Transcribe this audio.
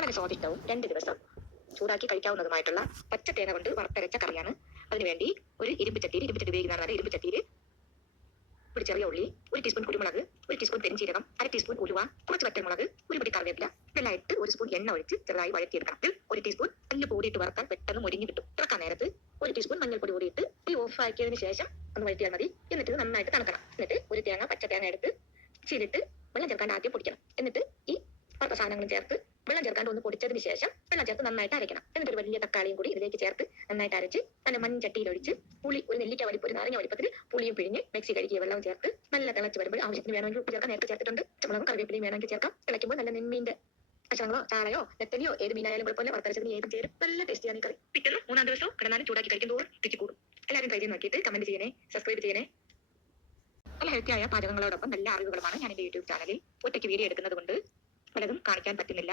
വളരെ സ്വാദിഷ്ടവും 2 ദിവസം ചൂടാക്കി കഴിക്കാവുന്നതുമായിട്ടുള്ള പച്ചത്തേങ്ങ കൊണ്ട് വറുത്തരച്ച കറിയാണ്. അതിനുവേണ്ടി ഒരു ഇരുമ്പ് ചട്ടിയിൽ ഉപയോഗിക്കുന്നതാണ്. ഇരുമ്പ് ചട്ടിയിൽ ഒരു ചെറിയ ഉള്ളി, 1 ടീസ്പൂൺ കുരുമുളക്, 1 ടീസ്പൂൺ പെരിഞ്ചീരകം, 1/2 ടീസ്പൂൺ ഉലുവ, കുറച്ച് വറ്റൽമുളക്, ഒരു പിടി കറിവേപ്പില ഇതെല്ലാം ഇട്ട് 1 സ്പൂൺ എണ്ണ ഒഴിച്ച് ചെറുതായി വഴറ്റിയെടുക്കണം. 1 ടീസ്പൂൺ മഞ്ഞൾ പൊടിയിട്ട് വറുത്താൽ പെട്ടെന്ന് മൊരിഞ്ഞ് കിട്ടും. ഇറക്കാൻ നേരത്ത് 1 ടീസ്പൂൺ മഞ്ഞൾപ്പൊടി കൂടിയിട്ട് ഈ ഓഫ് ആക്കിയതിന് ശേഷം ഒന്ന് വഴറ്റിയാൽ മതി. എന്നിട്ട് നന്നായിട്ട് തണുക്കണം. എന്നിട്ട് ഒരു തേങ്ങ പച്ച തേങ്ങ എടുത്ത് ചീലിട്ട് വെള്ളം ചേർക്കാണ്ട് ആദ്യം പൊടിക്കണം. എന്നിട്ട് ഈ വറുത്ത സാധനങ്ങളും ചേർത്ത് വെള്ളം ചേർക്കാണ്ട് ഒന്ന് പൊടിച്ചതിന് ശേഷം വെള്ളം ചേർത്ത് നന്നായിട്ട് അരയ്ക്കണം. എന്നിട്ട് ഒരു വലിയ തക്കാളിയും കൂടി ഇതിലേക്ക് ചേർത്ത് നന്നായിട്ട് അരച്ച് നല്ല മൺചട്ടിയിൽ ഒഴിച്ച് പുളി ഒരു നെല്ലിക്ക വലിപ്പം ഒരു നാരങ്ങ വലിപ്പത്തിൽ പുളിയും പിഴിഞ്ഞ് മിക്സി കഴുകിയ വെള്ളം ചേർത്ത് നല്ല തിളച്ച് വരുമ്പോൾ ആവശ്യത്തിന് വേണമെങ്കിൽ ഉപ്പ് ചേർക്കാൻ നേരത്തെ ചേർത്തിട്ടുണ്ട്. പച്ചമുളകും കറിവേപ്പിലയും വേണമെങ്കിൽ ചേർക്കാം. തിളയ്ക്കുമ്പോൾ നല്ല നെന്മീൻ്റെ കഷ്ണങ്ങളോ ചാളയോ നെത്തലിയോ ഏത് മീനായാലും കുഴപ്പമില്ല. വറുത്തരച്ചതിന് ഏതും ചേരും. നല്ല ടേസ്റ്റിയാണ് ഈ കറി. പിറ്റേന്ന് 3-ാം ദിവസവും കിടന്നാലും ചൂടാക്കി കഴിക്കും തോറും രുചി കൂടും. എല്ലാവരും ട്രൈ ചെയ്ത് നോക്കിയിട്ട് കമന്റ് ചെയ്യണേ, സബ്സ്ക്രൈബ് ചെയ്യണേ. നല്ല ഹെൽത്തിയായ പാചകങ്ങളോടൊപ്പം നല്ല അറിവുകളുമാണ് ഞാൻ എൻ്റെ യൂട്യൂബ് ചാനലിൽ. ഒറ്റയ്ക്ക് വീഡിയോ എടുക്കുന്നത് കൊണ്ട് പലതും കാണിക്കാൻ പറ്റുന്നില്ല.